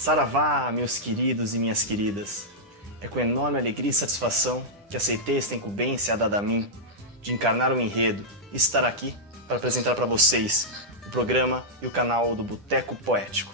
Saravá, meus queridos e minhas queridas. É com enorme alegria e satisfação que aceitei esta incumbência dada a mim de encarnar um enredo e estar aqui para apresentar para vocês o programa e o canal do Boteco Poético.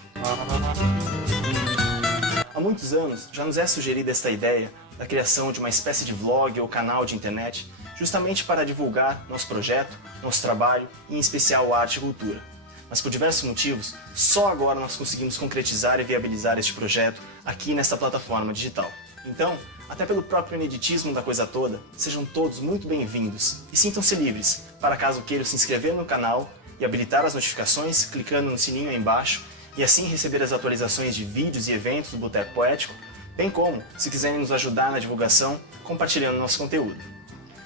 Há muitos anos já nos é sugerida esta ideia da criação de uma espécie de vlog ou canal de internet justamente para divulgar nosso projeto, nosso trabalho e em especial arte e cultura. Mas por diversos motivos, só agora nós conseguimos concretizar e viabilizar este projeto aqui nesta plataforma digital. Então, até pelo próprio ineditismo da coisa toda, sejam todos muito bem-vindos e sintam-se livres para caso queiram se inscrever no canal e habilitar as notificações clicando no sininho aí embaixo e assim receber as atualizações de vídeos e eventos do Boteco Poético, bem como, se quiserem nos ajudar na divulgação, compartilhando nosso conteúdo.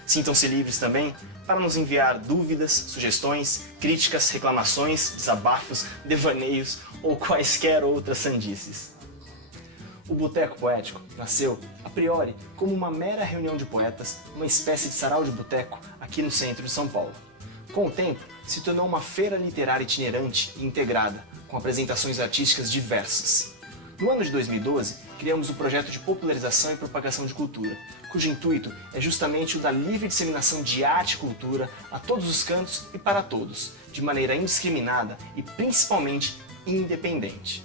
Sintam-se livres também para nos enviar dúvidas, sugestões, críticas, reclamações, desabafos, devaneios ou quaisquer outras sandices. O Boteco Poético nasceu, a priori, como uma mera reunião de poetas, uma espécie de sarau de boteco aqui no centro de São Paulo. Com o tempo, se tornou uma feira literária itinerante e integrada, com apresentações artísticas diversas. No ano de 2012, criamos o projeto de popularização e propagação de cultura, cujo intuito é justamente o da livre disseminação de arte e cultura a todos os cantos e para todos, de maneira indiscriminada e principalmente independente.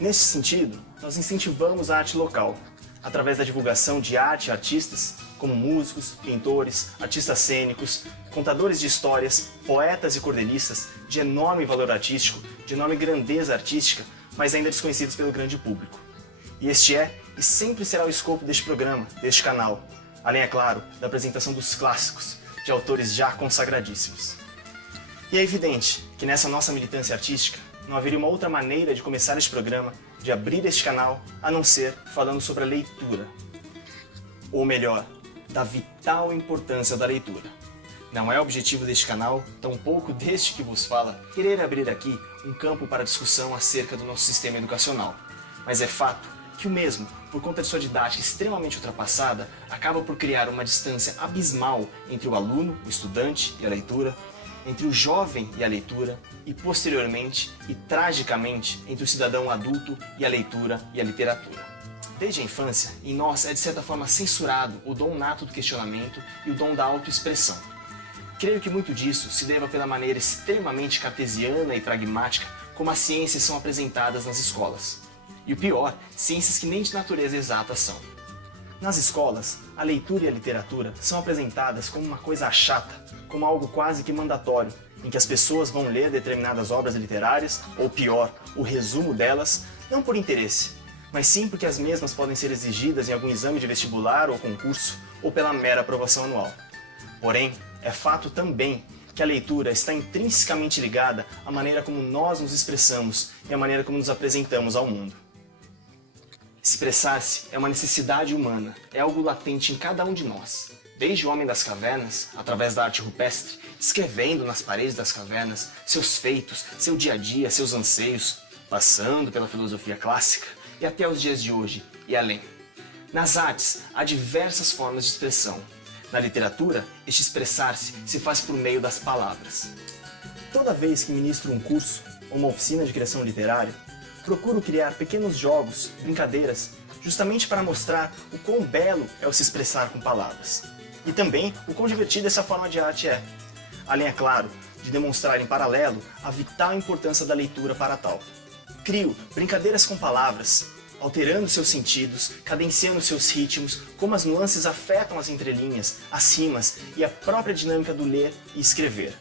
Nesse sentido, nós incentivamos a arte local, através da divulgação de arte e artistas, como músicos, pintores, artistas cênicos, contadores de histórias, poetas e cordelistas de enorme valor artístico, de enorme grandeza artística, mas ainda desconhecidos pelo grande público. E este é e sempre será o escopo deste programa, deste canal, além, é claro, da apresentação dos clássicos, de autores já consagradíssimos. E é evidente que nessa nossa militância artística não haveria uma outra maneira de começar este programa, de abrir este canal, a não ser falando sobre a leitura. Ou melhor, da vital importância da leitura. Não é objetivo deste canal, tampouco deste que vos fala, querer abrir aqui um campo para discussão acerca do nosso sistema educacional. Mas é fato que o mesmo, por conta de sua didática extremamente ultrapassada, acaba por criar uma distância abismal entre o aluno, o estudante e a leitura, entre o jovem e a leitura, e posteriormente e tragicamente entre o cidadão adulto e a leitura e a literatura. Desde a infância, em nós é de certa forma censurado o dom nato do questionamento e o dom da autoexpressão. Creio que muito disso se deva pela maneira extremamente cartesiana e pragmática como as ciências são apresentadas nas escolas. E o pior, ciências que nem de natureza exata são. Nas escolas, a leitura e a literatura são apresentadas como uma coisa chata, como algo quase que mandatório, em que as pessoas vão ler determinadas obras literárias, ou pior, o resumo delas, não por interesse, mas sim porque as mesmas podem ser exigidas em algum exame de vestibular ou concurso, ou pela mera aprovação anual. Porém, é fato também que a leitura está intrinsecamente ligada à maneira como nós nos expressamos e à maneira como nos apresentamos ao mundo. Expressar-se é uma necessidade humana, é algo latente em cada um de nós. Desde o homem das cavernas, através da arte rupestre, escrevendo nas paredes das cavernas seus feitos, seu dia a dia, seus anseios, passando pela filosofia clássica e até os dias de hoje e além. Nas artes, há diversas formas de expressão. Na literatura, este expressar-se se faz por meio das palavras. Toda vez que ministro um curso ou uma oficina de criação literária, procuro criar pequenos jogos, brincadeiras, justamente para mostrar o quão belo é o se expressar com palavras. E também o quão divertida essa forma de arte é. Além, é claro, de demonstrar em paralelo a vital importância da leitura para tal. Crio brincadeiras com palavras, alterando seus sentidos, cadenciando seus ritmos, como as nuances afetam as entrelinhas, as rimas e a própria dinâmica do ler e escrever.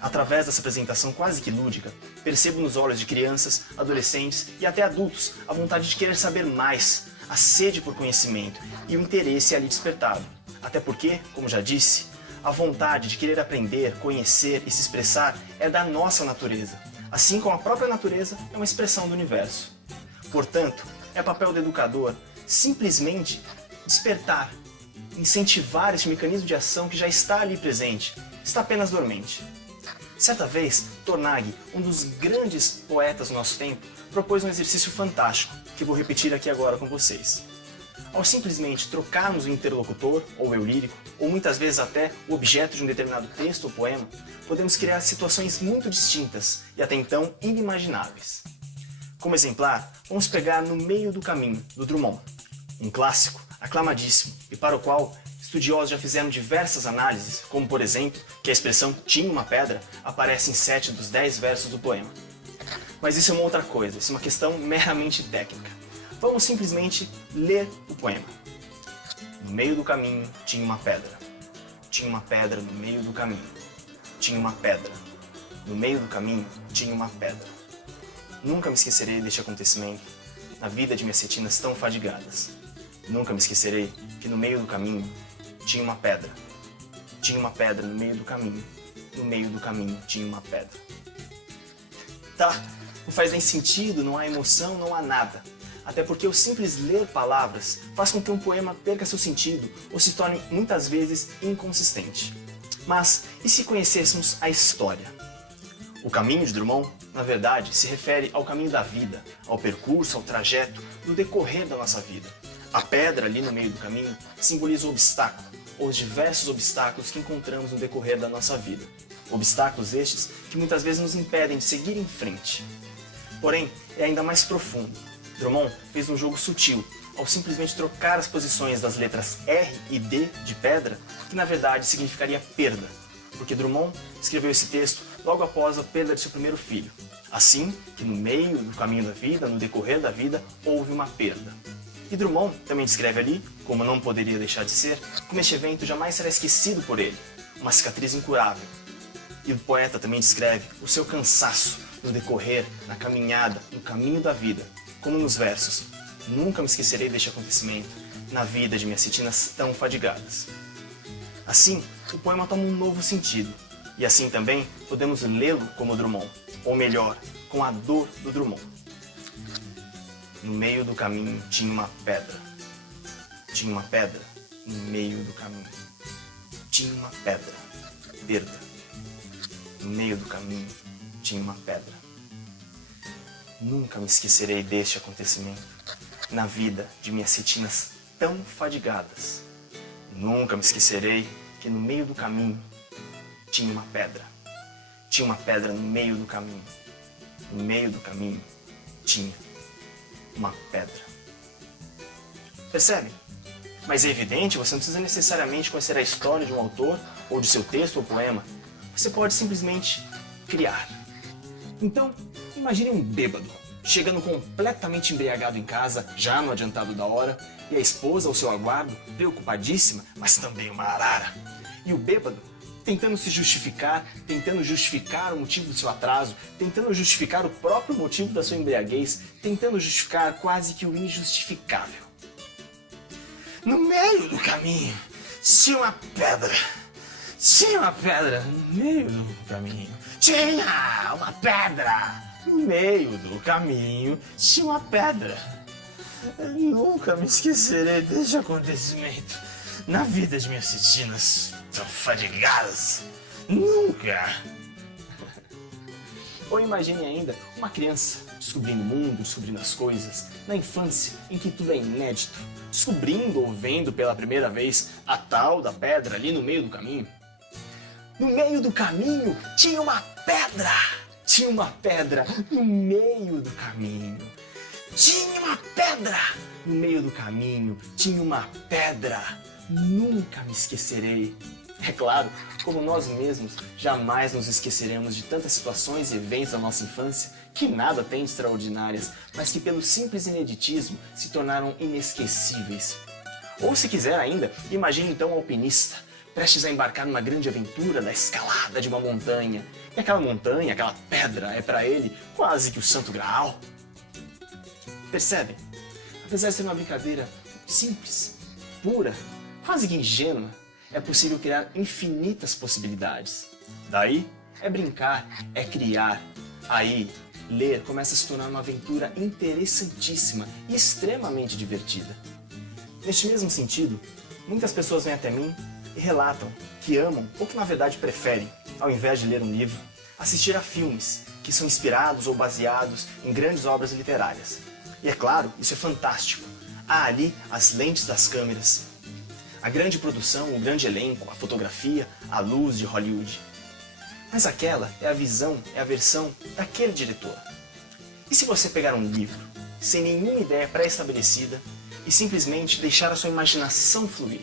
Através dessa apresentação quase que lúdica, percebo nos olhos de crianças, adolescentes e até adultos a vontade de querer saber mais, a sede por conhecimento e o interesse ali despertado. Até porque, como já disse, a vontade de querer aprender, conhecer e se expressar é da nossa natureza, assim como a própria natureza é uma expressão do universo. Portanto, é papel do educador simplesmente despertar, incentivar este mecanismo de ação que já está ali presente, está apenas dormente. Certa vez, Tornag, um dos grandes poetas do nosso tempo, propôs um exercício fantástico, que vou repetir aqui agora com vocês. Ao simplesmente trocarmos o interlocutor, ou eu lírico, ou muitas vezes até o objeto de um determinado texto ou poema, podemos criar situações muito distintas e até então inimagináveis. Como exemplar, vamos pegar No Meio do Caminho, do Drummond, um clássico aclamadíssimo e para o qual estudiosos já fizeram diversas análises, como por exemplo, que a expressão tinha uma pedra aparece em 7 dos 10 versos do poema. Mas isso é uma outra coisa, isso é uma questão meramente técnica. Vamos simplesmente ler o poema. No meio do caminho tinha uma pedra. Tinha uma pedra no meio do caminho. Tinha uma pedra. No meio do caminho tinha uma pedra. Nunca me esquecerei deste acontecimento na vida de minhas retinas tão fadigadas. Nunca me esquecerei que no meio do caminho tinha uma pedra. Tinha uma pedra no meio do caminho. No meio do caminho tinha uma pedra. Tá, não faz nem sentido, não há emoção, não há nada. Até porque o simples ler palavras faz com que um poema perca seu sentido ou se torne muitas vezes inconsistente. Mas e se conhecêssemos a história? O caminho de Drummond, na verdade, se refere ao caminho da vida, ao percurso, ao trajeto, do decorrer da nossa vida. A pedra ali no meio do caminho simboliza o obstáculo, ou os diversos obstáculos que encontramos no decorrer da nossa vida. Obstáculos estes que muitas vezes nos impedem de seguir em frente. Porém, é ainda mais profundo. Drummond fez um jogo sutil, ao simplesmente trocar as posições das letras R e D de pedra, que na verdade significaria perda, porque Drummond escreveu esse texto logo após a perda de seu primeiro filho. Assim que no meio do caminho da vida, no decorrer da vida, houve uma perda. E Drummond também descreve ali, como não poderia deixar de ser, como este evento jamais será esquecido por ele, uma cicatriz incurável. E o poeta também descreve o seu cansaço no decorrer, na caminhada, no caminho da vida, como nos versos: nunca me esquecerei deste acontecimento na vida de minhas retinas tão fadigadas. Assim, o poema toma um novo sentido, e assim também podemos lê-lo como Drummond, ou melhor, com a dor do Drummond. No meio do caminho tinha uma pedra. Tinha uma pedra no meio do caminho. Tinha uma pedra. Perda. No meio do caminho tinha uma pedra. Nunca me esquecerei deste acontecimento na vida de minhas retinas tão fadigadas. Nunca me esquecerei que no meio do caminho tinha uma pedra. Tinha uma pedra no meio do caminho. No meio do caminho tinha uma pedra. Percebe? Mas é evidente, você não precisa necessariamente conhecer a história de um autor, ou de seu texto ou poema. Você pode simplesmente criar. Então, imagine um bêbado, chegando completamente embriagado em casa, já no adiantado da hora, e a esposa ao seu aguardo, preocupadíssima, mas também uma arara. E o bêbado tentando se justificar, tentando justificar o motivo do seu atraso, tentando justificar o próprio motivo da sua embriaguez, tentando justificar quase que o injustificável. No meio do caminho tinha uma pedra. Tinha uma pedra no meio do caminho. Tinha uma pedra no meio do caminho. Tinha uma pedra. Eu nunca me esquecerei deste acontecimento na vida de minhas retinas tão fadigadas. Nunca! Ou imagine ainda uma criança descobrindo o mundo, descobrindo as coisas, na infância em que tudo é inédito, descobrindo ou vendo pela primeira vez a tal da pedra ali no meio do caminho. No meio do caminho tinha uma pedra! Tinha uma pedra no meio do caminho. Tinha uma pedra no meio do caminho. Tinha uma pedra. Nunca me esquecerei. É claro, como nós mesmos jamais nos esqueceremos de tantas situações e eventos da nossa infância que nada tem de extraordinárias, mas que pelo simples ineditismo se tornaram inesquecíveis. Ou se quiser ainda, imagine então um alpinista, prestes a embarcar numa grande aventura da escalada de uma montanha. E aquela montanha, aquela pedra, é para ele quase que o santo graal. Percebem? Apesar de ser uma brincadeira simples, pura, quase que ingênua, é possível criar infinitas possibilidades. Daí, é brincar, é criar. Aí, ler começa a se tornar uma aventura interessantíssima e extremamente divertida. Neste mesmo sentido, muitas pessoas vêm até mim e relatam que amam, ou que na verdade preferem, ao invés de ler um livro, assistir a filmes que são inspirados ou baseados em grandes obras literárias. E é claro, isso é fantástico. Há ali as lentes das câmeras, a grande produção, o grande elenco, a fotografia, a luz de Hollywood. Mas aquela é a visão, é a versão daquele diretor. E se você pegar um livro, sem nenhuma ideia pré-estabelecida, e simplesmente deixar a sua imaginação fluir?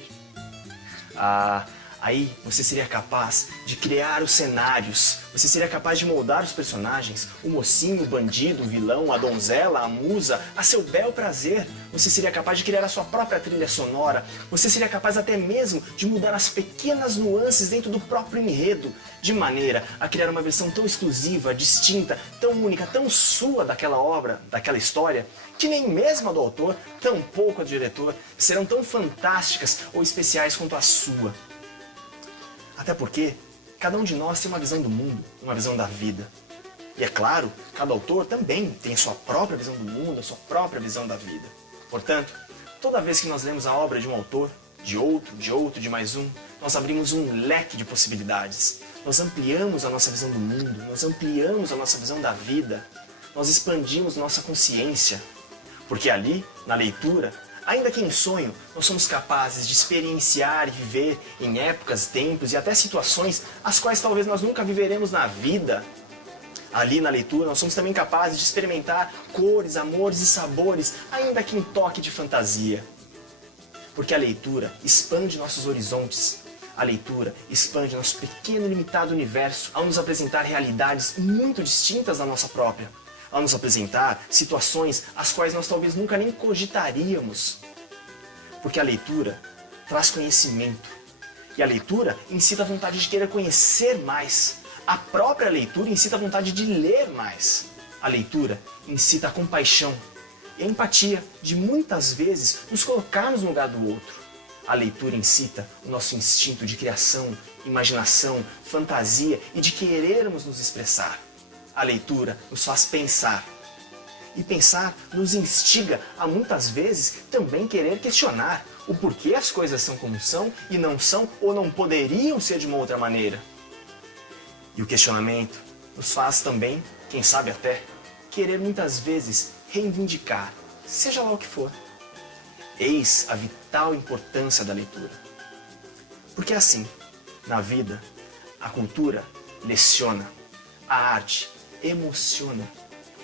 Aí você seria capaz de criar os cenários, você seria capaz de moldar os personagens, o mocinho, o bandido, o vilão, a donzela, a musa, a seu bel prazer. Você seria capaz de criar a sua própria trilha sonora, você seria capaz até mesmo de mudar as pequenas nuances dentro do próprio enredo, de maneira a criar uma versão tão exclusiva, distinta, tão única, tão sua daquela obra, daquela história, que nem mesmo a do autor, tampouco a do diretor, serão tão fantásticas ou especiais quanto a sua. Até porque cada um de nós tem uma visão do mundo, uma visão da vida. E é claro, cada autor também tem a sua própria visão do mundo, a sua própria visão da vida. Portanto, toda vez que nós lemos a obra de um autor, de outro, de mais um, nós abrimos um leque de possibilidades. Nós ampliamos a nossa visão do mundo, nós ampliamos a nossa visão da vida, nós expandimos nossa consciência. Porque ali, na leitura, ainda que em sonho, nós somos capazes de experienciar e viver em épocas, tempos e até situações as quais talvez nós nunca viveremos na vida. Ali na leitura, nós somos também capazes de experimentar cores, amores e sabores, ainda que em toque de fantasia. Porque a leitura expande nossos horizontes. A leitura expande nosso pequeno e limitado universo ao nos apresentar realidades muito distintas da nossa própria. Ao nos apresentar situações as quais nós talvez nunca nem cogitaríamos. Porque a leitura traz conhecimento. E a leitura incita a vontade de querer conhecer mais. A própria leitura incita a vontade de ler mais. A leitura incita a compaixão e a empatia de muitas vezes nos colocarmos no lugar do outro. A leitura incita o nosso instinto de criação, imaginação, fantasia e de querermos nos expressar. A leitura nos faz pensar. E pensar nos instiga a muitas vezes também querer questionar o porquê as coisas são como são e não são ou não poderiam ser de uma outra maneira. E o questionamento nos faz também, quem sabe até, querer muitas vezes reivindicar, seja lá o que for. Eis a vital importância da leitura. Porque assim, na vida, a cultura leciona, a arte emociona,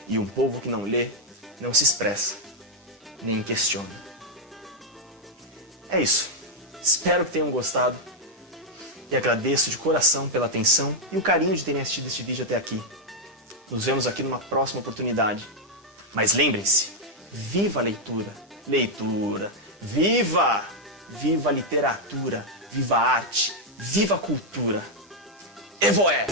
e um povo que não lê, não se expressa, nem questiona. É isso. Espero que tenham gostado e agradeço de coração pela atenção e o carinho de terem assistido este vídeo até aqui. Nos vemos aqui numa próxima oportunidade. Mas lembrem-se, viva a leitura! Leitura! Viva! Viva a literatura! Viva a arte! Viva a cultura! Evoé!